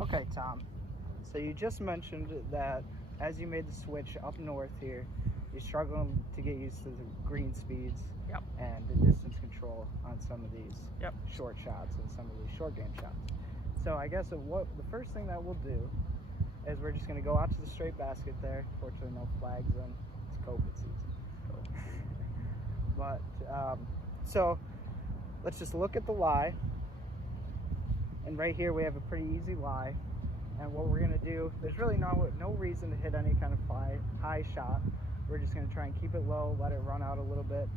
Okay, Tom. So you just mentioned that as you made the switch up north here, you're struggling to get used to the green speeds Yep. and the distance control on some of these Yep. short shots and some of these short game shots. So I guess what the first thing that we'll do is we're just going to go out to the straight basket there. Fortunately, no flags in. It's COVID season. But so let's just look at the lie. And right here we have a pretty easy lie. And what we're going to do, there's really no reason to hit any kind of high shot. We're just going to try and keep it low, let it run out a little bit.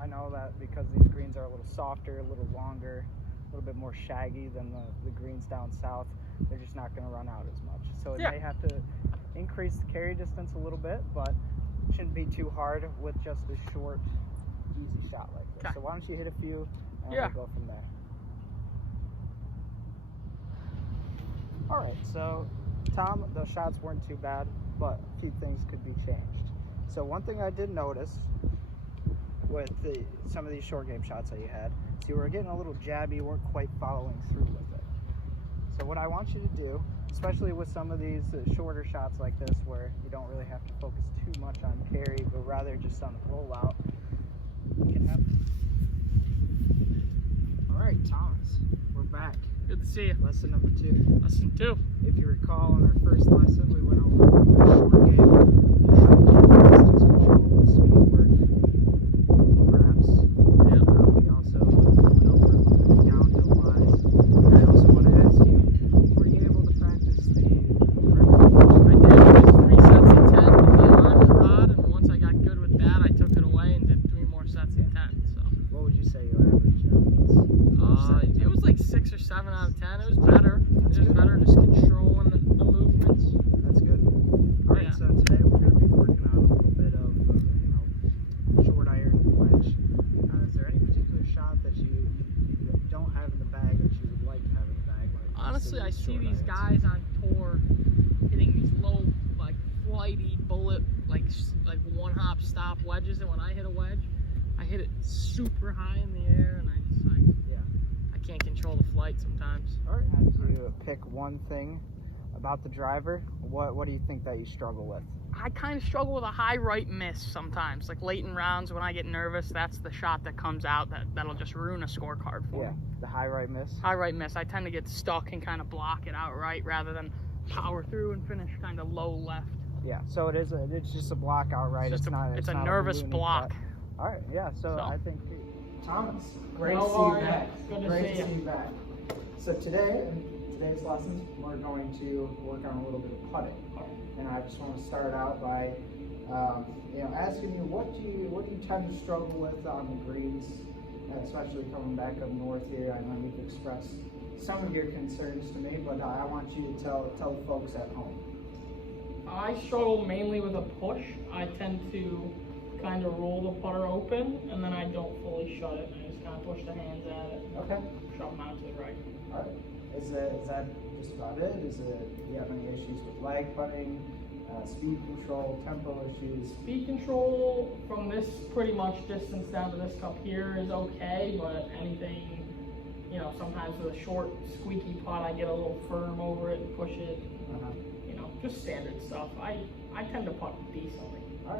I know that because these greens are a little softer, a little longer, a little bit more shaggy than the greens down south, they're just not going to run out as much. So it may have to increase the carry distance a little bit, but it shouldn't be too hard with just a short, easy shot like this. So why don't you hit a few, and we'll go from there. All right, so Tom, those shots weren't too bad, but a few things could be changed. So one thing I did notice with some of these short game shots that you had, so you were getting a little jabby, you weren't quite following through with it. So what I want you to do, especially with some of these shorter shots like this where you don't really have to focus too much on carry, but rather just on the rollout, you can have... All right, Thomas, we're back. Good to see you. Lesson number 2. Lesson 2. If you recall, in our first lesson, we went over short game, distance control, and speed work, perhaps. We also went over the downhill lies. And I also want to ask you, were you able to practice the I did 3 sets of 10 with the alignment rod, and once I got good with that, I took it away and did 3 more sets of 10. So. What would you say your average was? It was like 6 or 7 out of 10. It was better. It was better just controlling the movements. That's good. All right, so today we're going to be working on a little bit of, short iron wedge. Is there any particular shot that you don't have in the bag that you would like to have in the bag? Honestly, I see these guys on tour hitting these low, like flighty bullet, like one hop stop wedges, and when I hit a wedge, I hit it super high in the air, and I just I can't control the flight sometimes. All right, have to pick one thing about the driver. What do you think that you struggle with? I kind of struggle with a high right miss sometimes. Like late in rounds when I get nervous, that's the shot that comes out that'll just ruin a scorecard for me. The high right miss? High right miss. I tend to get stuck and kind of block it outright rather than power through and finish kind of low left. Yeah, so it's just a block outright. It's a nervous block. All right, so I think Thomas, great to see you back. Good to Great see to see you back. So today, in today's lessons, we're going to work on a little bit of putting, and I just want to start out by, asking you what do you tend to struggle with on the greens, especially coming back up north here. I know you've expressed some of your concerns to me, but I want you to tell the folks at home. I struggle mainly with a push. I tend to kind of roll the putter open, and then I don't fully shut it. I just kind of push the hands at it. Okay. Shove them out to the right. All right. Is that just about it? Do you have any issues with lag putting, speed control, tempo issues? Speed control from this pretty much distance down to this cup here is okay, but anything, sometimes with a short squeaky putt, I get a little firm over it and push it. Just standard stuff. I tend to putt decently.